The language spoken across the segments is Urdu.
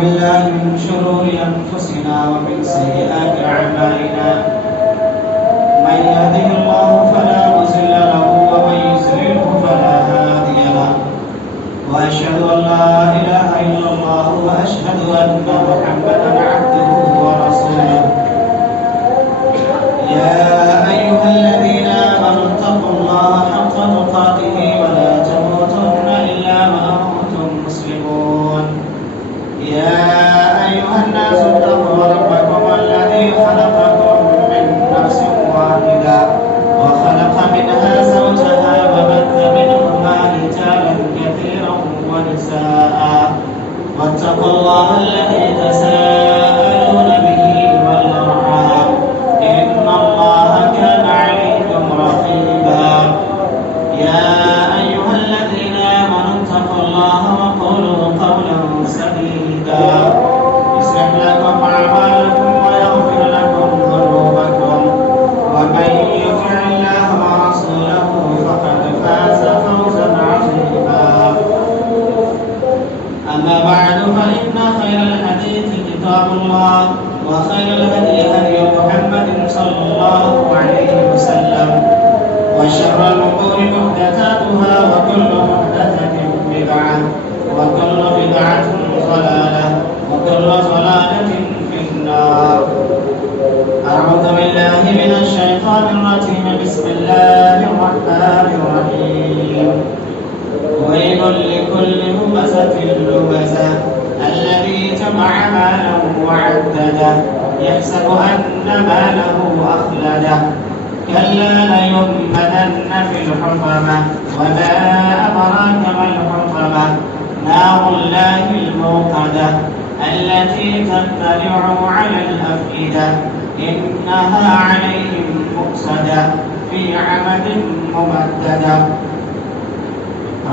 بالله من شرور أنفسنا ومن سيئات أعمالنا من يهده الله فلا مضل له ومن يضلل فلا هادي له وأشهد أن لا إله إلا الله وأشهد أن محمدا عبده ورسوله يا أيها الذين آمنوا اتقوا الله حق تقاته ولا تموتن إلا وأنتم مسلمون يا أيها الناس اتقوا ربكم الذي خلقكم من نفس واحدة وخلق منها زوجها وبث منهما رجالا كثيرا ونساء واتقوا الله الذي تساءلون به والأرحام إن الله كان عليكم رقيبا يا أيها الذين آمنوا اتقوا الله وقولوا قولا سديدا يصلح لكم أعمالكم ويغفر لكم ذنوبكم ومن يطع الله ورسوله فقد فاز فوزا عظيما أما بعد فإن خير الحديث كتاب الله وخير الهدي هدي محمد صلى الله عليه وسلم وشر الأمور محدثاتها وكل محدثة بدعة وكل بدعة ضلالة وكل ضلالة في النار أعوذ بالله من الشيطان الرجيم بسم الله الرحمن الرحيم ويل لكل همزة لمزة الذي جمع ماله وعدده يحسب أن ماله أخلده كلا لينبذن في الحطمة وما أدراك ما الحطمة نار الله الموقدة التي تطلع على الأفئدة إنها عليهم مؤصدة في عمد ممددة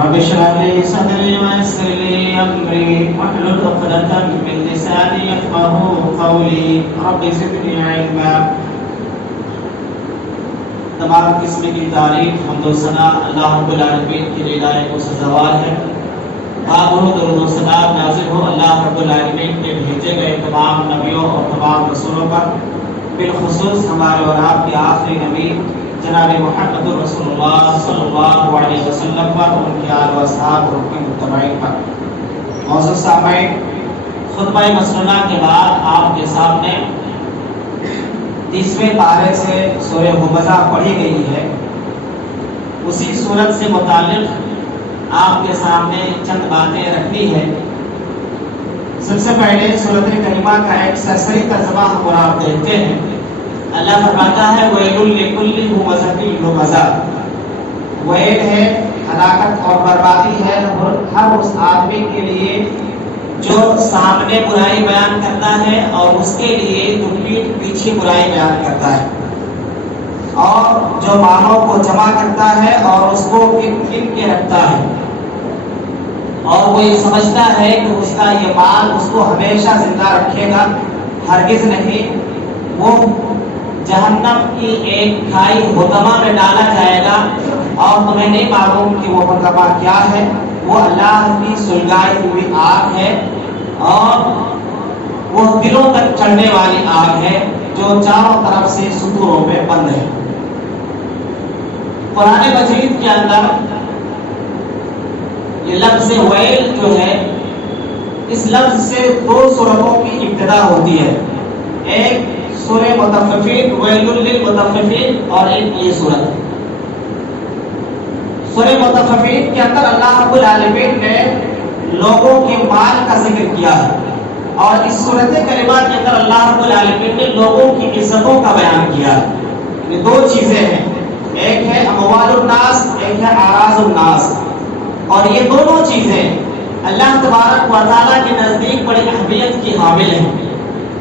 رب اشرح لي صدري ويسر لي أمري واحلل عقدة من لساني يفقهوا قولي رب زدني علما. تمام قسم کی تعریف حمد و ثنا اللہ رب العالمین کی لائق و سزاوار ہے. درود و سلام نازل ہو اللہ رب العالمین کے بھیجے گئے تمام نبیوں اور تمام رسولوں پر، بالخصوص ہمارے اور آپ کے آخری نبی جناب محمد رسول اللہ صلی اللہ علیہ وسلم پر، ان کے آل و اصحاب اور ان کے متبعین پر. معزز سامعین، خطبہ مسنونہ کے بعد آپ کے سامنے 30ویں پارے سے سورہ ہمزہ پڑھی گئی ہے. اسی سورت سے متعلق آپ کے سامنے چند باتیں رکھنی ہے. سب سے پہلے سورۃ کریمہ کا ایک سرسری ترجمہ ہم اور آپ دیکھتے ہیں. اللہ فرماتا ہے ویل لکل ہمزۃ لمزہ. ویل ہے ہلاکت اور بربادی ہے ہر اس آدمی کے لیے جو سامنے برائی بیان کرتا ہے اور اس کے لیے جو پیٹھ پیچھے برائی بیان کرتا ہے، اور جو مالوں کو جمع کرتا ہے اور اس کو گن کے رکھتا ہے، اور وہ یہ سمجھتا ہے کہ اس کا یہ مال اس کو ہمیشہ زندہ رکھے گا. ہرگز نہیں، وہ جہنم کی ایک کھائی حطمہ میں ڈالا جائے گا، اور تمہیں نہیں معلوم کہ وہ حطمہ کیا ہے. وہ اللہ کی سلگائی ہوئی آگ ہے، اور وہ دلوں تک چڑھنے والی آگ ہے جو چاروں طرف سے ستوروں میں بند ہے. قرآن مجید کے اندر یہ لفظ ویل جو ہے، اس لفظ سے 2 سورتوں کی ابتدا ہوتی ہے. ایک سورہ مطففین ویل للمطففین، اور ایک یہ سورت. سورہ مطففین کے اندر اللہ رب العالمین نے لوگوں کے مال کا ذکر کیا ہے، اور اس سورۃ کریمہ کے اندر اللہ رب العالمین نے لوگوں کی عزتوں کا بیان کیا ہے. یہ 2 چیزیں ہیں، ایک ہے اموال الناس، ایک ہے اعراض الناس. اور یہ دونوں چیزیں اللہ تبارک و تعالیٰ کے نزدیک بڑی اہمیت کی حامل ہیں.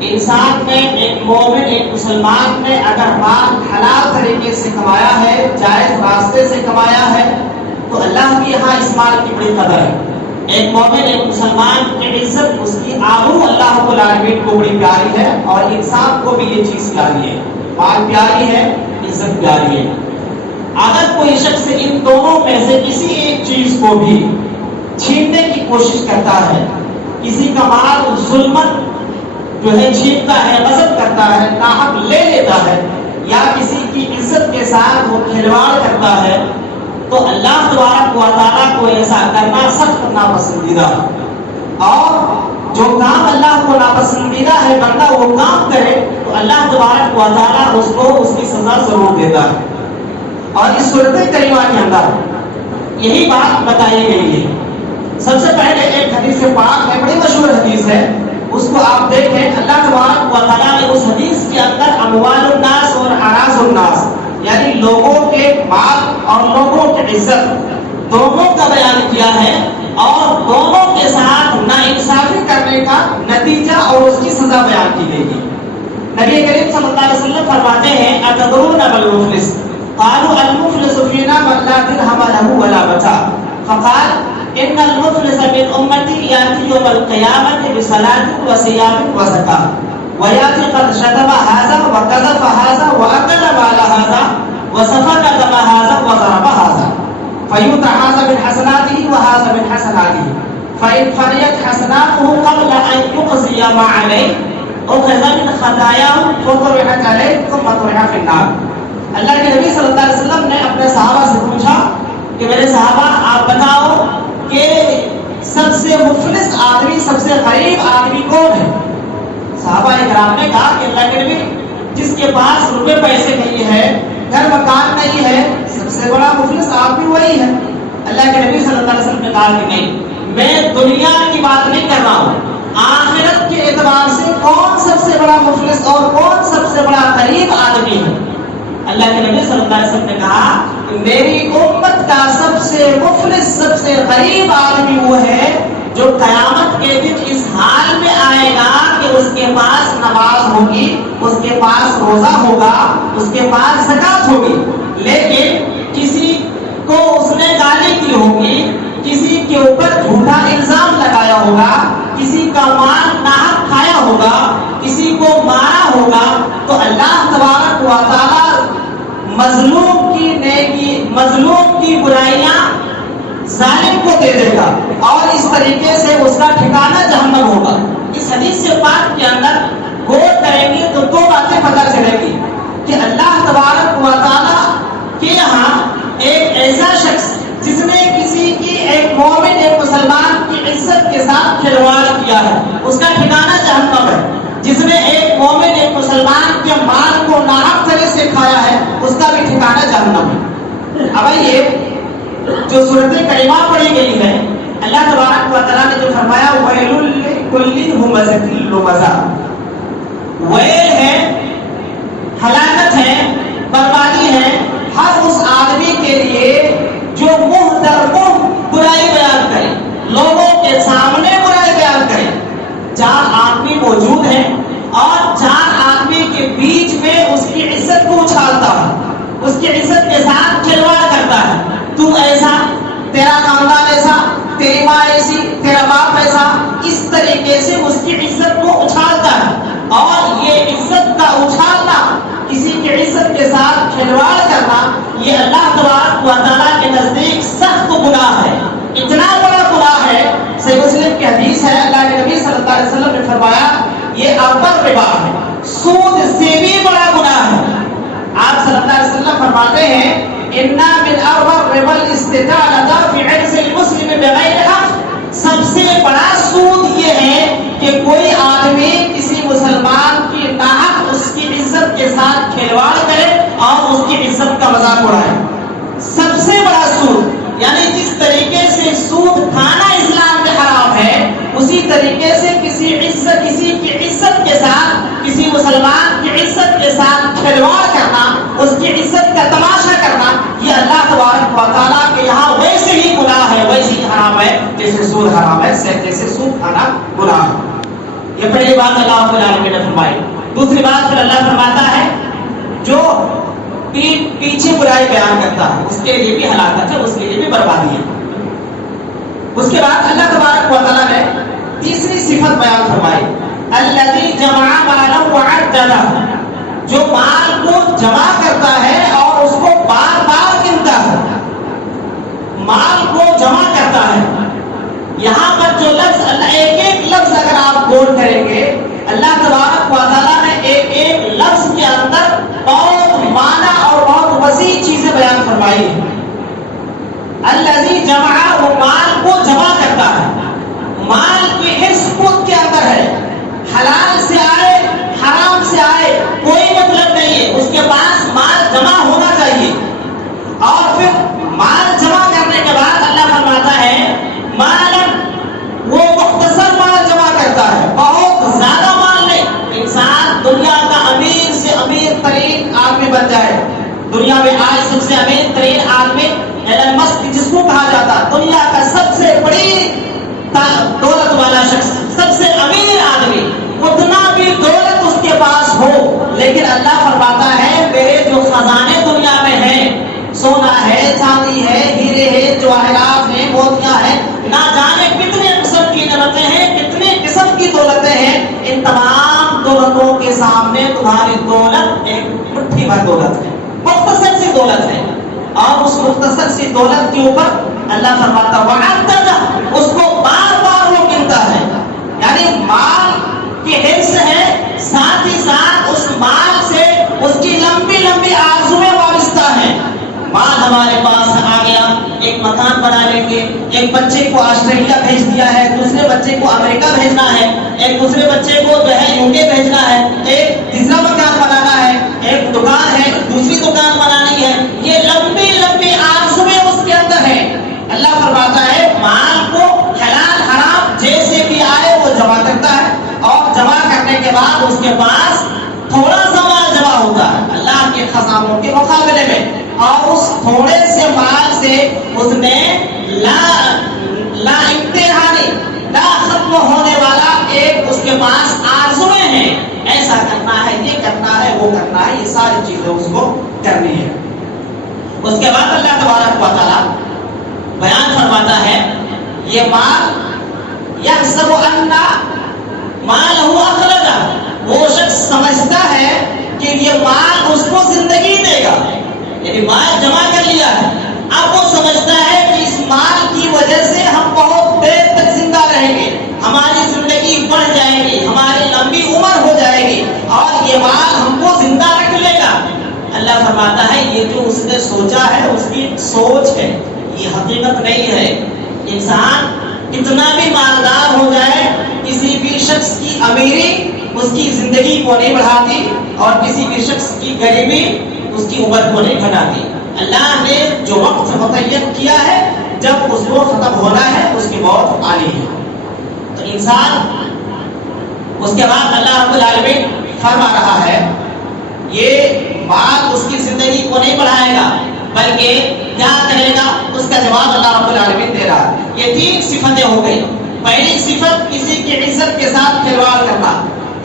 انسان نے، ایک مومن، ایک مسلمان نے اگر مال حلال طریقے سے کمایا ہے، جائز راستے سے کمایا ہے، تو اللہ کے یہاں اس مال کی بڑی قدر ہے. ایک مومن، ایک مسلمان کی عزت، اس کی آبرو اللہ رب العالمین کو بڑی پیاری ہے، اور انسان کو بھی یہ چیز پیاری ہے. مال پیاری ہے، عزت پیاری ہے. اگر کوئی شخص ان دونوں میں سے کسی ایک چیز کو بھی چھیننے کی کوشش کرتا ہے، کسی کا مال ظلمت جو ہے چھینتا ہے، غصب کرتا ہے، ناحق لے لیتا ہے، یا کسی کی عزت کے ساتھ وہ کھلواڑ کرتا ہے، تو اللہ تبارک و تعالیٰ کو ایسا کرنا سخت ناپسندیدہ ہے۔ اور جو کام اللہ کو ناپسندیدہ ہے بندہ وہ کام کرے تو اللہ تبارک و تعالیٰ اس کو اس کی سزا ضرور دیتا ہے۔ اور اس سورۃ کریمہ کے اندر یہی بات بتائی گئی ہے۔ سب سے پہلے ایک حدیث پاک ہے، بڑی مشہور حدیث ہے، اس کو آپ دیکھیں۔ اللہ تبارک و تعالیٰ نے اس حدیث کے اندر اموال الناس اور اعراض الناس، یعنی لوگوں کے مال اور لوگوں کی عزت دونوں کا بیان کیا ہے، اور دونوں کے ساتھ ناانصافی کرنے کا نتیجہ اور اس کی سزا بیان کی گئی ہے۔ نبی کریم صلی اللہ علیہ وسلم فرماتے ہیں اتدرون ما المفلس قالوا المفلس فينا من لا درهم له ولا متاع فقال ان المفلس من امتي ياتي يوم القيامه بصلاه وصيام وزكاه وياتي قد شتم هذا وكذب هذا واكل مال هذا وسفك دم هذا وضرب هذا فيؤتى هذا من حسناته وهذا من حسناته فان فنيت حسناته قبل ان يقضي ما عليه اخذ من خطاياه فطرحت عليه ثم طرح في النار۔ اللہ کے نبی صلی اللہ علیہ وسلم نے اپنے صحابہ سے پوچھا کہ میرے صحابہ آپ بتاؤ کہ سب سے مفلس آدمی، سب سے غریب آدمی کون ہے؟ صحابہ اکرام نے کہا کہ اللہ کے نبی جس کے پاس روپے پیسے نہیں ہے، گھر مکان نہیں ہے، سب سے بڑا مفلس آدمی وہی ہے۔ اللہ کے نبی صلی اللہ علیہ وسلم نے کہا کہ نہیں، میں دنیا کی بات نہیں کر رہا ہوں، آخرت کے اعتبار سے کون سب سے بڑا مفلس اور کون سب سے بڑا غریب آدمی ہے؟ اللہ کے نبی صلی اللہ علیہ وسلم نے کہا کہ میری امت کا سب سے مفلس، سب سے غریب آدمی وہ ہے جو قیامت کے دن اس حال میں آئے گا کہ اس کے پاس نماز ہوگی، اس کے پاس روزہ ہوگا، اس کے پاس زکات ہوگی، لیکن کسی کو اس نے گالی دی ہوگی، کسی کے اوپر جھوٹا الزام لگایا ہوگا، کسی کا مال ناحق کھایا ہوگا، کسی کو مارا ہوگا، تو اللہ تبارک و تعالیٰ مظلوم کی نیکی، مظلوم کی برائیاں ظالم کو دے دے گا، اور اس طریقے سے اس کا ٹھکانہ جہنم ہوگا۔ اس حدیث سے پاک کے اندر غور کریں گے تو دو باتیں پتہ چلے گی کہ اللہ تبارک و تعالیٰ کے یہاں ایک ایسا شخص جس نے کسی کی، ایک مومن، ایک مسلمان کی عزت کے ساتھ کھلواڑ کیا ہے، اس کا ٹھکانہ جہنم ہے۔ جس نے ایک مومن، ایک مسلمان کے مال کو ناحق طرح سے کھایا ہے، اس کا بھی ٹھکانہ جہنم ہے۔ اب یہ جو سورۃ کریمہ پڑھی گئی ہے، اللہ تبارک و تعالیٰ نے جو فرمایا ویل لکل ہمزۃ لمزہ، ویل ہے، ہلاکت ہے، بربادی ہے ہر اس آدمی کے لیے جو منہ در منہ برائی بیان کرے، لوگوں کے سامنے برائی بیان کرے۔ چار آدمی موجود ہیں اور چار آدمی کے بیچ میں اس کی عزت کو اچھالتا ہے، اس کی عزت کے ساتھ کھلواڑ کرتا ہے، تم ایسا، تیرا خاندان ایسا، تیری ماں ایسی، تیرا باپ ایسا، اس طریقے سے اس کی عزت کو اچھالتا ہے۔ اور یہ عزت کا اچھالنا، کسی کی عزت کے ساتھ کھلواڑ کرنا، یہ اللہ تبارک و تعالیٰ کے نزدیک سخت گناہ ہے، اتنا بڑا گناہ ہے۔ صحیح مسلم کی حدیث ہے، اللہ کے نبی صلی اللہ علیہ وسلم نے فرمایا یہ اکبر ربا ہے، سود سے بھی بڑا گناہ ہے۔ آپ صلی اللہ علیہ وسلم فرماتے ہیں اِنَّا مِنْ أَكْبَرِ رِبَا الِاسْتِطَالَةِ فِي عِرْضِ الْمُسْلِمِ بِغَيْرِ حَقٍّ، سب سے بڑا سود یہ ہے کہ کوئی آدمی کسی مسلمان کی ناحق اس کی عزت کے ساتھ کھلواڑ کرے اور اس کی عزت کا مذاق اڑائے۔ سب سے بڑا سود، یعنی جس طریقے سے سود کھانا اسلام میں حرام ہے، اسی طریقے سے کسی کی عزت کے ساتھ، کسی مسلمان کی عزت کے ساتھ کھلواڑ کرنا، اس کی عزت کا تماشا کرنا، یہ اللہ تبارک و تعالیٰ کے یہاں ویسے ہی گناہ ہے، ویسے ہی حرام ہے جیسے سود حرام ہے، جیسے سود کھانا گناہ ہے۔ یہ پہلی بات اللہ رب العالمین نے فرمائی۔ دوسری بات پھر اللہ فرماتا ہے جو پیچھے برائی بیان کرتا ہے اس کے لیے بھی ہلاکت ہے، اس کے لیے بھی بربادی ہے۔ اس کے بعد اللہ تبارک و تعالیٰ نے تیسری صفت بیان فرمائی، الذی جمع مالا وعددہ، جو مال کو جمع کرتا ہے اور اس کو بار بار گنتا ہے، مال کو جمع کرتا ہے۔ یہاں پر جو لفظ اللہ ایک ایک لفظ آپ غور کریں گے اللہ تبارک و تعالیٰ نے ایک ایک لفظ کے اندر بہت معنی اور بہت وسیع چیزیں بیان فرمائی ہیں. الذی جمع، وہ مال کو جمع کرتا ہے، مال کی حرص خود کے اندر ہے، حلال سے آئے حرام سے آئے کوئی مطلب نہیں ہے، اس کے پاس مال جمع ہونا چاہیے. اور پھر مال جمع کرنے کے بعد اللہ فرماتا ہے مالن، وہ مختصر مال جمع کرتا ہے، بہت زیادہ مال نہیں. انسان دنیا کا امیر سے امیر ترین آدمی بن جائے، دنیا میں آج سب سے امیر ترین آدمی ایلن مسک جس کو کہا جاتا دنیا کا سب سے بڑی دولت والا شخص، سب سے امیر آدمی، اتنا بھی دولت اس کے پاس ہو، لیکن اللہ فرماتا ہے میرے جو خزانے دنیا میں ہیں، سونا ہے، چاندی ہے، ہیرے ہیں، جواہرات ہیں، موتیاں ہیں، نہ جانے کتنے قسم کی نعمتیں ہیں، کتنے قسم کی دولتیں ہیں، ان تمام دولتوں کے سامنے تمہاری دولت ایک مٹھی بھر دولت ہے، مختصر سی دولت ہے. اور اس مختصر سی دولت کے اوپر اللہ فرماتا ہے اس کو بار بار وہ گنتا ہے. یعنی مال کی حرص ہے، ساتھ ہی ساتھ اس مال سے اس کی لمبی لمبی آرزویں وابستہ ہیں. مال ہمارے پاس آ گیا، ایک مکان بنا لیں گے، ایک بچے کو آسٹریلیا بھیج دیا ہے، دوسرے بچے کو امریکہ بھیجنا ہے، ایک دوسرے بچے کو جو ہے UK بھیجنا ہے، ایک تیسرا مکان بنانا ہے، ایک دکان ہے، دوسری دکان بنانی ہے. یہ لمبی لمبی آرزویں اس کے اندر ہے. اللہ فرماتا ہے مال کو حلال حرام جیسے بھی آئے وہ جمع کرتا ہے، اور جمع کرنے کے بعد اس کے پاس تھوڑا سا مال جمع ہوتا ہے اللہ کے خزانوں کے مقابلے میں، اور اس تھوڑے سے مال سے اس نے لا امتحانی، لا ختم ہونے والا ایک اس کے پاس آرزویں ہیں، ایسا کرنا ہے، یہ کرنا ہے، وہ کرنا ہے، یہ ساری چیزیں اس کو کرنی ہے. اس کے بعد اللہ تبارک و تعالیٰ بیان فرماتا ہے یہ مال یحسب ان مالہ اخلدہ، وہ شخص سمجھتا ہے کہ یہ مال اس کو زندگی دے گا. یعنی مال جمع کر لیا ہے، اب وہ سمجھتا ہے کہ اس مال کی وجہ سے ہم بہت دیر تک زندہ رہیں گے، ہماری زندگی بڑھ جائے گی، ہماری لمبی عمر ہو جائے گی، اور یہ مال ہم کو زندہ رکھ لے گا. اللہ فرماتا ہے یہ جو اس نے سوچا ہے اس کی سوچ ہے، یہ حقیقت نہیں ہے. انسان کتنا بھی مالدار ہو جائے، کسی بھی شخص کی امیری اس کی زندگی کو نہیں بڑھاتی، اور کسی بھی شخص کی غریبی اس کی عمر کو نہیں گھٹاتی. اللہ نے جو وقت متعین کیا ہے، جب اس کو ختم ہونا ہے اس کی موت آنی ہے. تو انسان اس کے بعد اللہ رب العالمین فرما رہا ہے یہ مال اس کی زندگی کو نہیں بڑھائے گا، بلکہ کیا کرے گا، اس کا جواب اللہ رب العالمین دے رہا ہے. یہ تین صفتیں ہو گئی. پہلی صفت کسی کی عزت کے ساتھ کھلواڑ کرنا،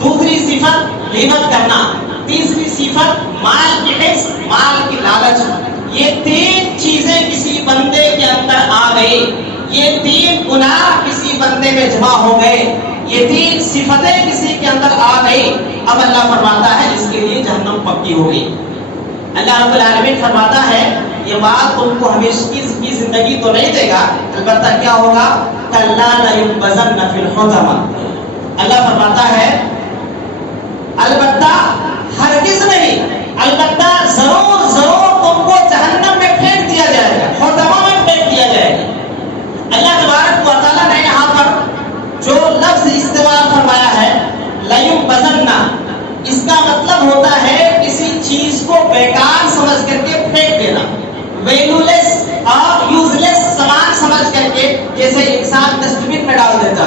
دوسری صفت غیبت کرنا، تیسری صفت مال کی حرص، مال کی لالچ. یہ تین چیزیں کسی بندے کے اندر آ گئی، یہ تین گناہ کسی بندے میں جمع ہو گئے، یہ تین صفتیں کسی کے اندر آ گئی، اب اللہ فرماتا ہے اس کے لیے جہنم پکی ہو گئی. اللہ رب العالمین فرماتا ہے یہ بات تم کو ہمیشہ کی زندگی تو نہیں دے گا، البتہ کیا ہوگا، کلا لینبذن فی الحطمہ. اللہ فرماتا ہے البتہ ہرگز نہیں، البتہ ضرور ضرور تم کو جہنم میں پھینک دیا جائے گا، حطمہ میں پھینک دیا جائے گا. اللہ تبارک و تعالیٰ نے یہاں پر جو لفظ استعمال فرمایا ہے لینبذن، اس کا مطلب ہوتا ہے کسی چیز کو بیکار سمجھ کر کے پھینک دینا، ویلو لیس اور یوز لیس سامان سمجھ کر کے، جیسے انسان ڈسٹ بن میں ڈال دیتا.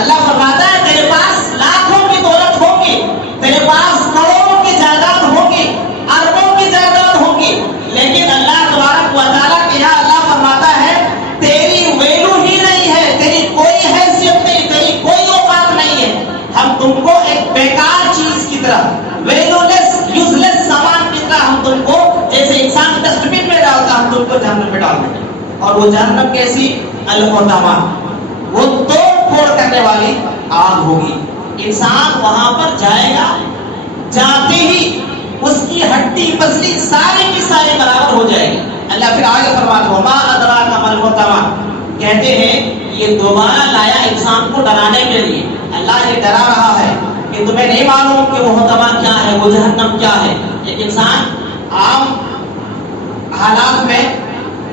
اللہ فرماتا ہے تیرے پاس لاکھوں کی دولت ہوگی، تیرے پاس کروڑوں کی جائیداد ہوگی، اربوں کی جائیداد ہوگی، لیکن اللہ تبارک و تعالیٰ کے یہاں اللہ فرماتا ہے تیری ویلو ہی نہیں ہے، تیری کوئی حیثیت نہیں، تیری کوئی اوقات نہیں ہے. ہم تم کو ایک بیکار چیز کی طرح، ویلو لیس یوز لیس سامان کی طرح ہم تم کو، جیسے انسان ڈسٹ بن میں ڈالتا ہم تم کو جہنم میں ڈال دیں گے. اور وہ جہنم کیسی، الحطمہ، وہ توڑ پھوڑ کرنے والی آگ ہوگی. انسان وہاں پر جائے گا، جاتے ہی اس کی ہڈی پسلی ساری کی ساری برابر ہو جائے گی. اللہ پھر آگے فرماتا ہے وما ادراک ما الحطمہ، کہتے ہیں یہ دوبارہ لایا انسان کو ڈرانے کے لیے. اللہ یہ ڈرا رہا ہے کہ تمہیں نہیں معلوم کہ وہ حطمہ کیا ہے، وہ جہنم کیا ہے۔ ایک انسان عام حالات میں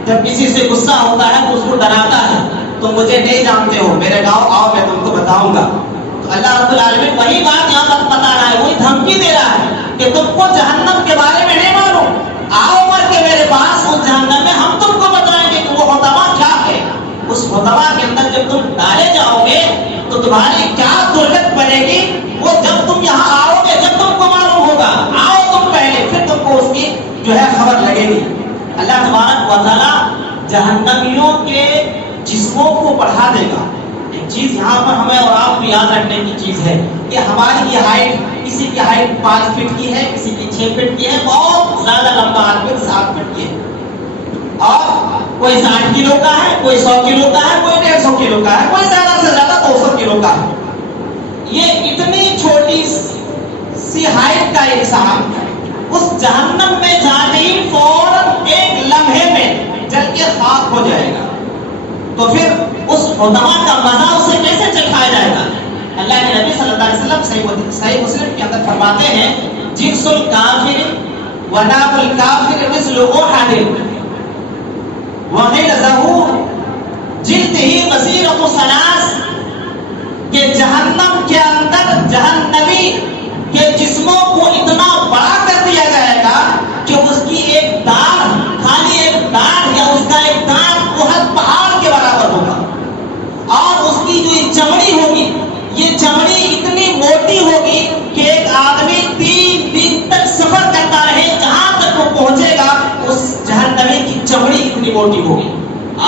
جب کسی سے غصہ ہوتا ہے تو اس کو ڈراتا ہے، تم مجھے نہیں جانتے ہو، میرے گاؤں آؤ میں تم کو بتاؤں گا۔ تو اللہ رب العالمین وہی بات یہاں پر بتا رہا ہے، وہی دھمکی دے رہا ہے کہ تم کو جہنم کے بارے میں نہیں معلوم، آؤ مر کے میرے پاس، اس جہنم میں ہم تم کو بتائیں گے کہ وہ حطمہ کیا ہے۔ اس حطمہ کے اندر جب تم ڈالے جاؤ گے تو تمہاری کیا درگت بنے گی، وہ جب تم یہاں آؤ گے جب تم کو معلوم ہوگا۔ آؤ تم پہلے، پھر تم کو اس کی خبر لگے گی۔ اللہ تبارک و تعالی جہنمیوں کے جسموں کو بڑھا دے گا۔ ایک چیز یہاں پر ہمیں اور آپ کو یاد رکھنے کی چیز ہے کہ ہماری یہ ہائٹ، کسی کی ہائٹ 5 فٹ کی ہے، کسی کی 6 فٹ کی ہے، بہت زیادہ لمبا آدمی 7 فٹ کی ہے، اور کوئی 60 کلو کا ہے، کوئی 100 کلو کا ہے، کوئی 150 کلو کا ہے، کوئی زیادہ سے زیادہ 200 کلو کا ہے۔ یہ اتنی چھوٹی سی ہائٹ کا انسان اس جہنم میں جاتے ہی فوراً ایک لمحے میں جل کے خاک ہو جائے گا، تو پھر اس حطمہ کا مزہ اسے کیسے چکھایا جائے گا؟ اللہ کے نبی صلی اللہ علیہ وسلم صحیح مسلم کے اندر فرماتے ہیں، جنس الکافر وناب الکافر مثل احد وغلظہ جلدہ مسیرۃ ثلاث، کہ جہنم کے اندر جہنمی کے جسموں کو اتنا بڑا کر دیا جائے گا کہ اس کی ایک داڑھ، خالی ایک داڑھ یا اس کا ایک دانت احد پہاڑ کے برابر ہوگا، اور اس کی جو یہ چمڑی ہوگی، یہ چمڑی اتنی موٹی ہوگی کہ ایک آدمی 3 دن تک سفر کرتا رہے، جہاں تک وہ پہنچے گا اس جہنمی کی چمڑی اتنی موٹی ہوگی۔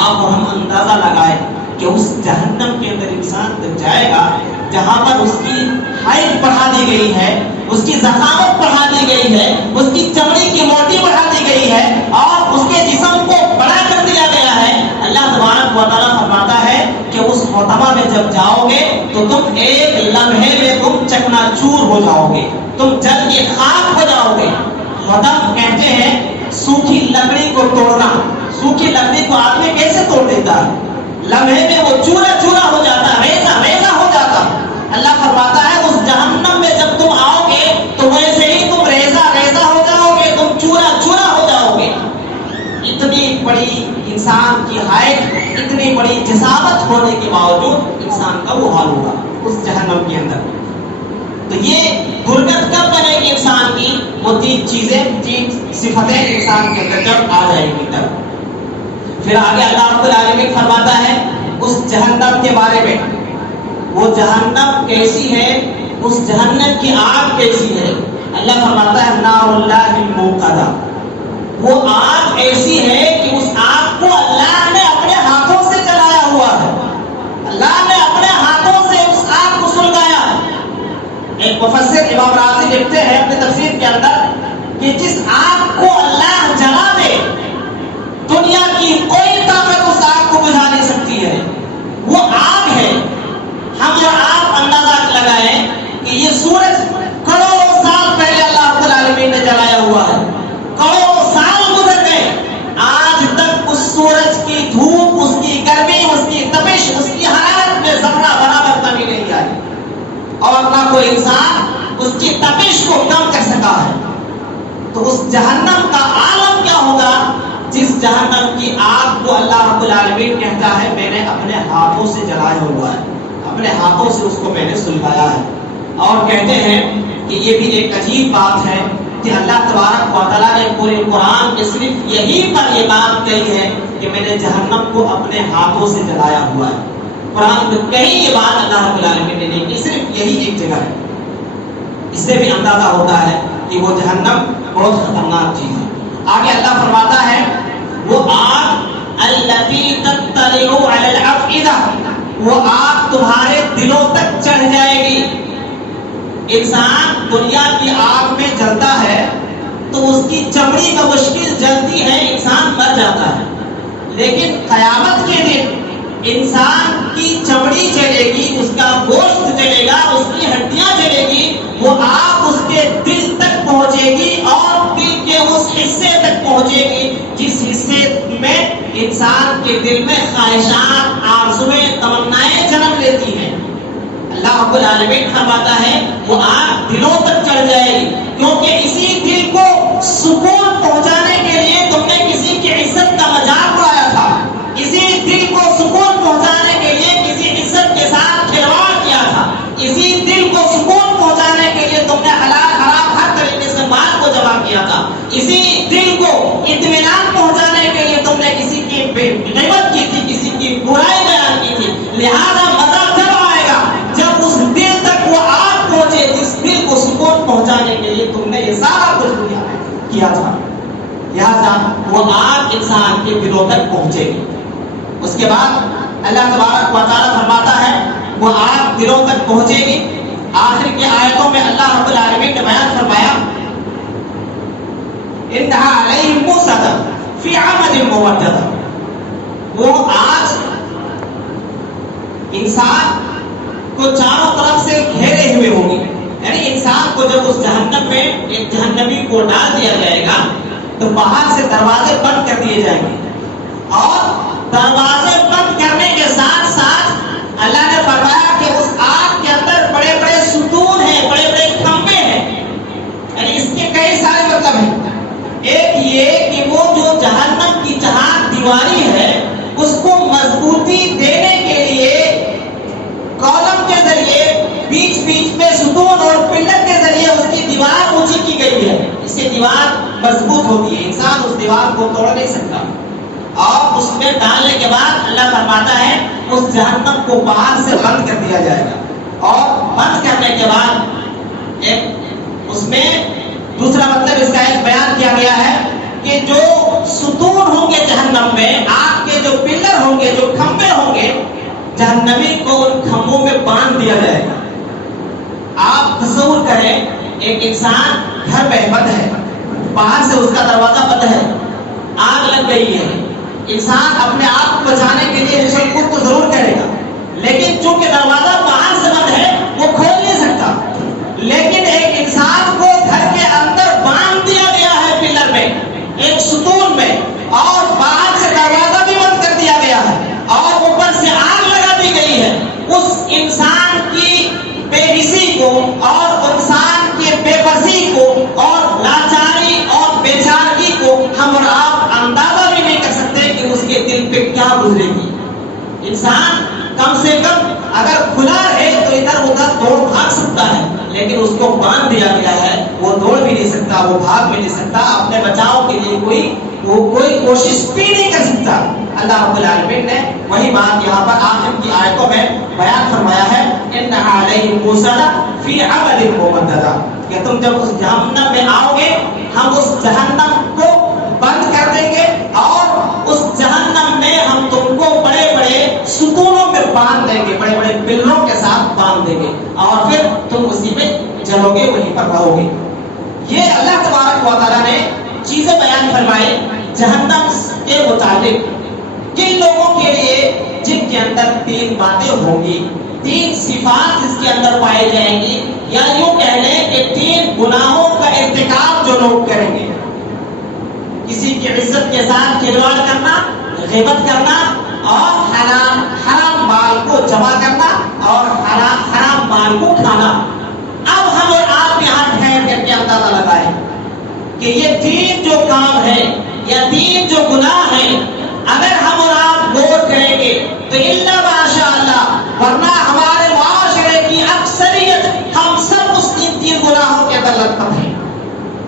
آپ اور ہم اندازہ لگائیں کہ اس جہنم کے اندر انسان تک جائے گا جہاں پر اس کی ہائٹ بڑھا دی گئی ہے، اس کی ضخامت بڑھا دی گئی ہے، اس کی چمڑی کی موٹی بڑھا دی گئی ہے، اور اس کے جسم کو بڑا کر دیا گیا ہے۔ اللہ تبارک و تعالیٰ فرماتا ہے کہ اس حطمہ میں جب جاؤ گے تو تم ایک لمحے میں تم چکنا چور ہو جاؤ گے، تم جل کے خاک ہو جاؤ گے۔ حطم کہتے ہیں سوکھی لکڑی کو توڑنا۔ سوکھی لکڑی کو آدمی کیسے توڑ دیتا ہے؟ لمحے میں وہ چورا چورا ہو جاتا، ریزہ ریزہ ہو جاتا۔ اللہ فرماتا ہے اس جہنم میں جب تم آؤ گے تو ویسے ہی تم ریزہ ریزہ ہو جاؤ گے، تم چورا چورا ہو جاؤ گے۔ اتنی بڑی انسان کی ہائٹ، اتنی بڑی جسامت ہونے کے باوجود انسان کا وہ حال ہوگا اس جہنم کے اندر۔ تو یہ غربت کب بنے گی انسان کی؟ وہ 3 چیزیں، 3 صفتیں انسان کے اندر جب آ جائیں گی تب۔ پھر آگے اللہ رب العالمین فرماتا ہے اس جہنم کے بارے میں، وہ جہنم کیسی ہے، اس جہنم کی آگ کیسی ہے۔ اللہ فرماتا ہے نار اللہ الموقدہ، وہ آگ ایسی ہے کہ اس آگ کو اللہ نے اپنے ہاتھوں سے جلایا ہوا ہے، اللہ نے اپنے ہاتھوں سے اس آگ کو سلگایا ہے۔ ایک مفسر امام رازی لکھتے ہیں اپنے تفسیر کے اندر کہ جس آگ کو اللہ جلا دے، دنیا کی کوئی طاقت اس آگ کو بجھا نہیں سکتی ہے، وہ آگ ہے۔ ہم اور آپ اندازہ لگائیں کہ یہ سورج کروڑوں سال پہلے اللہ رب العالمین نے جلایا ہوا ہے، کروڑوں سال گزر گئے، آج تک اس سورج کی دھوپ، اس کی گرمی، اس کی تپش، اس کی حرارت میں ذرہ برابر کمی نہیں آئی، اور نہ کوئی انسان اس کی تپش کو کم کر سکا ہے۔ تو اس جہنم کا عالم کیا ہوگا جس جہنم کی آگ کو اللہ رب العالمین کہتا ہے میں نے اپنے ہاتھوں سے جلایا ہوا ہے، اپنے ہاتھوں سے اس کو میں نے سلگایا ہے۔ اور کہتے ہیں کہ یہ بھی ایک عجیب بات ہے کہ اللہ تبارک و تعالیٰ نے پورے قرآن کے صرف یہی پر یہ بات کہی ہے کہ میں نے جہنم کو اپنے ہاتھوں سے جلایا ہوا ہے۔ قرآن میں کہیں یہ بات اللہ رب العالمین نے نہیں کی، صرف یہی ایک جگہ ہے۔ اس سے بھی اندازہ ہوتا ہے کہ وہ جہنم بہت خطرناک چیز ہے۔ آگے اللہ فرماتا ہے وہ آگ التی تطلع علی الافئدہ، وہ آگ تمہارے دلوں تک چڑھ جائے گی۔ انسان دنیا کی آگ میں جلتا ہے تو اس کی چمڑی کا مشکل جلتی ہے، انسان مر جاتا ہے، لیکن قیامت کے دن انسان کی چمڑی جلے گی، اس کا گوشت جلے گا، اس کی ہڈیاں جلے گی، وہ آگ اس کے دل تک پہنچے گی اور دل کے اس حصے تک پہنچے گی جس حصے میں انسان کے دل میں خواہشات، آرزویں، تمنائیں جنم لیتی ہیں۔ اللہ رب العالمین فرماتا ہے وہ آگ دلوں تک چڑھ جائے گی، کیونکہ اسی دل کو سکون پہنچانے کے لیے تم نے کسی کی عزت کا مذاق اڑایا تھا، اسی دل کو سکون پہنچانے کے لیے کسی عزت کے ساتھ کھلواڑ کیا تھا، اسی دل کو سکون پہنچانے کے لیے تم نے حلال حرام ہر طریقے سے مال کو جمع کیا تھا، اسی دل کو اطمینان پہنچانے کے لیے تم نے کسی کی غیبت کی تھی، کسی کی برائی بیان کی تھی۔ لہذا مزہ جب آئے گا جب اس دل تک وہ آگ پہنچے جس دل کو سکون پہنچانے کے لیے تم نے یہ سارا کچھ کیا تھا، لہذا وہ آگ انسان کے دلوں تک پہنچے گی۔ اس کے بعد اللہ تبارک و تعالیٰ فرماتا ہے وہ آگ دلوں تک پہنچے گی۔ آخر کی آیتوں میں اللہ رب العالمین نے بیان فرمایا انتہا علیہم موسیٰ فی عمد ممددہ، وہ آج انسان کو چاروں طرف سے گھیرے ہوئے ہوگی، یعنی انسان کو جب اس جہنم میں ایک جہنمی کو ڈال دیا جائے گا تو باہر سے دروازے بند کر دیے جائیں گے، اور دروازے بند کرنے کے ساتھ ساتھ اللہ نے فرمایا کہ اس آگ کے اندر بڑے بڑے ستون ہیں، بڑے بڑے کھمبے ہیں، یعنی اس کے کئی سارے مطلب ہیں۔ ایک یہ کہ وہ جو جہنم کی چہار دیواری ہے اس کو مضبوطی دینے کے لیے کالم کے ذریعے بیچ بیچ میں ستون اور پلر کے ذریعے اس کی دیوار اونچی کی گئی ہے، اس سے دیوار مضبوط ہوتی ہے، انسان اس دیوار کو توڑ نہیں سکتا۔ اور اس میں ڈالنے کے بعد اللہ فرماتا ہے اس جہنم کو باہر سے بند کر دیا جائے گا، اور بند کرنے کے بعد اس میں دوسرا مطلب اس کا ایک بیان کیا گیا ہے کہ جو ستون ہوں گے جہنم میں، آگ کے جو پلر ہوں گے، جو کھمبے ہوں گے، جہنمی کو ان کھمبوں میں باندھ دیا جائے گا۔ آپ تصور کریں ایک انسان گھر میں بند ہے، باہر سے اس کا دروازہ بند ہے، آگ لگ گئی ہے، انسان اپنے آپ کو بچانے کے لیے رشوت خود تو ضرور کرے گا، لیکن چونکہ دروازہ باہر سے بند ہے وہ کھول نہیں سکتا، لیکن ایک انسان کو گھر کے اندر باندھ دیا گیا ہے پلر میں، ایک ستون میں، اور باہر سے دروازہ بھی بند کر دیا گیا ہے، اور اوپر سے آگ لگا دی گئی ہے۔ اس انسان کی بے حسی کو اور انسان کے بے بسی کو اور لاچاری اور بیچارگی کو ہم اور آپ اندازہ بھی نہیں کر سکتے کہ اس کے دل پہ کیا گزرے گی۔ انسان کم سے کم اگر کھلا ہے تو ادھر ادھر دوڑ بھاگ سکتا ہے، لیکن اس کو باندھ دیا گیا ہے، وہ دوڑ بھی نہیں سکتا، وہ بھاگ بھی نہیں سکتا، اپنے بچاؤ کے لیے کوئی کوشش بھی نہیں کر سکتا۔ اللہ رب العالمین نے وہی بات یہاں پر آخر کی آیتوں میں بیان فرمایا ہے ان علیہم موسیٰ فی عمد ممددہ، کہ تم جب اس جہنم میں آؤ گے ہم اس جہنم کو بند کر دیں گے، اور اس جہنم میں ہم تم کو بڑے بڑے ستونوں میں باندھ دیں گے، بڑے بڑے پلروں کے ساتھ باندھ دیں گے، اور پھر تم اسی میں جلو گے، وہیں پر رہو گے۔ یہ اللہ تبارک و تعالیٰ نے چیزیں بیان فرمائی جہنم کے متعلق، کن لوگوں کے لیے جن کے اندر تین باتیں ہوں گی، تین صفات جس کے اندر پائی جائیں گی، یا یوں کہہ لیں کہ تین گناہوں کا ارتکاب جو لوگ کریں گے، کسی کی عزت کے ساتھ کھلواڑ کرنا، غیبت کرنا، اور حرام مال کو جمع کرنا، اور حرام مال کو کھانا۔ اب ہم اور آپ یہاں ٹھہر کر کے اندازہ لگائیں کہ یہ تین جو کام ہیں یا تین جو گناہ ہیں، اگر ہم اور آپ غور کریں گے تو الا ماشاء اللہ، ورنہ ہمارے معاشرے کی اکثریت ہم سب اس تین گناہوں کے اندر لطف ہیں۔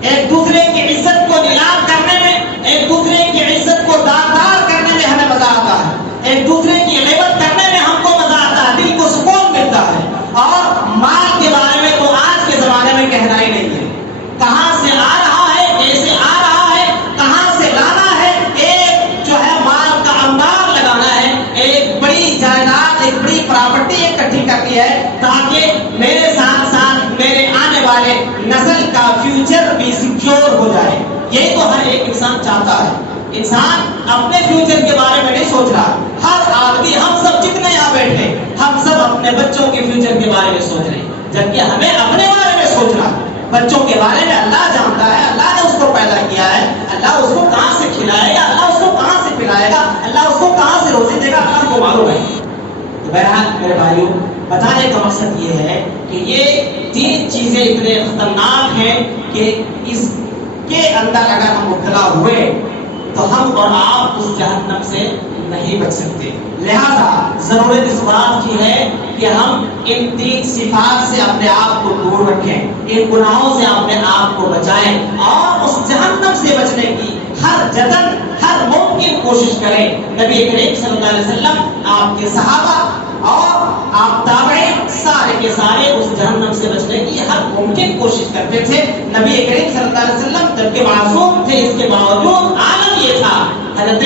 ایک دوسرے کی عزت کو نیلام کرنے میں، ایک دوسرے کی عزت کو داغدار کرنے میں ہمیں مزہ آتا ہے، ایک دوسرے کی غیبت کرنے میں ہم کو مزہ آتا ہے، دل کو سکون ملتا ہے۔ اور مال کے بارے میں تو آج کے زمانے میں کہنا ہی نہیں ہے، کہاں سے آ رہا ہے، کیسے آ رہا ہے، کہاں سے لانا ہے، ایک جو ہے مال کا انبار لگانا ہے، ایک بڑی جائیداد، ایک بڑی پراپرٹی اکٹھی کرنی ہے تاکہ میرے ساتھ ساتھ میرے آنے والے نسل کا فیوچر بھی سیکیور ہو جائے۔ یہی تو ہر ایک انسان چاہتا ہے۔ انسان اپنے فیوچر کے بارے میں نہیں سوچ رہا، ہر آدمی، ہم سب جتنے یہاں بیٹھے، ہم سب اپنے بچوں کے فیوچر کے بارے میں سوچ رہے ہیں، جبکہ ہمیں اپنے بارے میں سوچنا۔ بچوں کے بارے میں اللہ جانتا ہے، اللہ نے اس کو پیدا کیا ہے، اللہ اس کو کہاں سے کھلائے گا، اللہ اس کو کہاں سے پلائے گا، اللہ اس کو کہاں سے روزی دے گا، اللہ کو معلوم ہے۔ تو بہرحال میرے بھائیوں، بتانے کا مقصد یہ ہے کہ یہ 3 چیزیں اتنے خطرناک ہیں کہ اس کے اندر اگر ہم مبتلا ہوئے تو ہم اور آپ اس جہنم سے نہیں بچ سکتے. لہذا ضرورت اس بات کی ہے کہ ہم ان 3 صفات سے اپنے آپ کو دور رکھیں, ان گناہوں سے اپنے آپ کو بچائیں اور اس جہنم سے بچنے کی ہر جدل ہر ممکن کوشش کریں. نبی کریم صلی اللہ علیہ وسلم, آپ کے صحابہ اور آپ تابعین سارے کے سارے اس جہنم سے بچنے کی ہر ممکن کوشش کرتے تھے. نبی کریم صلی اللہ علیہ وسلم جبکہ معصوم تھے, اس کے باوجود عالم یہ تھا. حضرت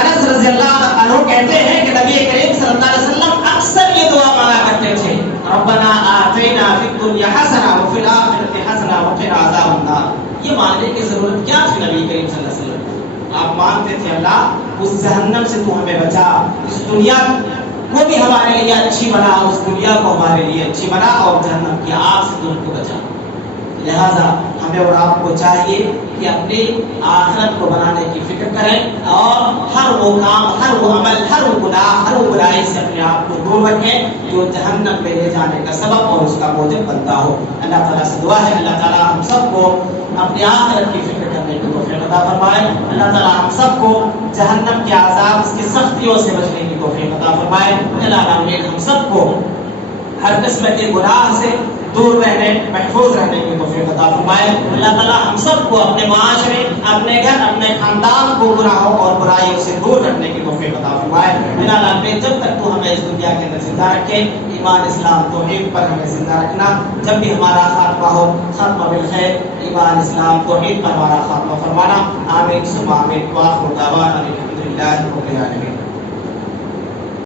انس رضی اللہ عنہ کہتے ہیں کہ نبی کریم صلی اللہ علیہ وسلم اکثر یہ دعا مانگا کرتے تھے, ربنا آتینا فی الدنیا حسنہ وفی الآخرۃ حسنہ وقنا عذاب النار. یہ ماننے کی ضرورت کیا تھی نبی کریم صلی اللہ علیہ وسلم؟ آپ مانتے تھے اللہ اس جہنم سے تو ہمیں بچا, اس دنیا کو بھی ہمارے لیے اچھی بنا, اس دنیا کو ہمارے لیے اچھی بنا اور جہنم کی آگ سے تم کو بچا. لہذا ہمیں اور آپ کو چاہیے کہ اپنی آخرت کو بنانے کی فکر کریں اور ہر وہ کام, ہر وہ عمل, ہر وہ گناہ, ہر وہ برائی سے اپنے آپ کو دور رکھیں جو جہنم میں لے جانے کا سبب اور اس کا موجب بنتا ہو. اللہ تعالیٰ سے دعا ہے اللہ تعالیٰ ہم سب کو اپنی آخرت کی فکر کرنے کی توفیق عطا فرمائے. اللہ تعالیٰ ہم سب کو جہنم کے عذاب, اس کی سختیوں سے بچنے کی توفیق عطا فرمائے. اللہ امین ہم سب کو ہر قسم کے گناہ سے دور رہنے, محفوظ رہنے کی توفیق عطا فرمائے. اللہ تعالیٰ ہم سب کو اپنے معاشرے, اپنے گھر, اپنے خاندان کو گناہوں اور برائیوں سے دور رکھنے کی توفیق عطا فرمائے. اللہ نے جب تک تو ہمیں اس دنیا کے اندر زندہ رکھے, ایمان اسلام توحید پر ہمیں زندہ رکھنا. جب بھی ہمارا خاتمہ ہو خاتمہ بالخیر, ایمان اسلام توحید پر ہمارا خاتمہ فرمانا. آمین ثم آمین. وآخر دعوانا الحمدللہ رب العالمین.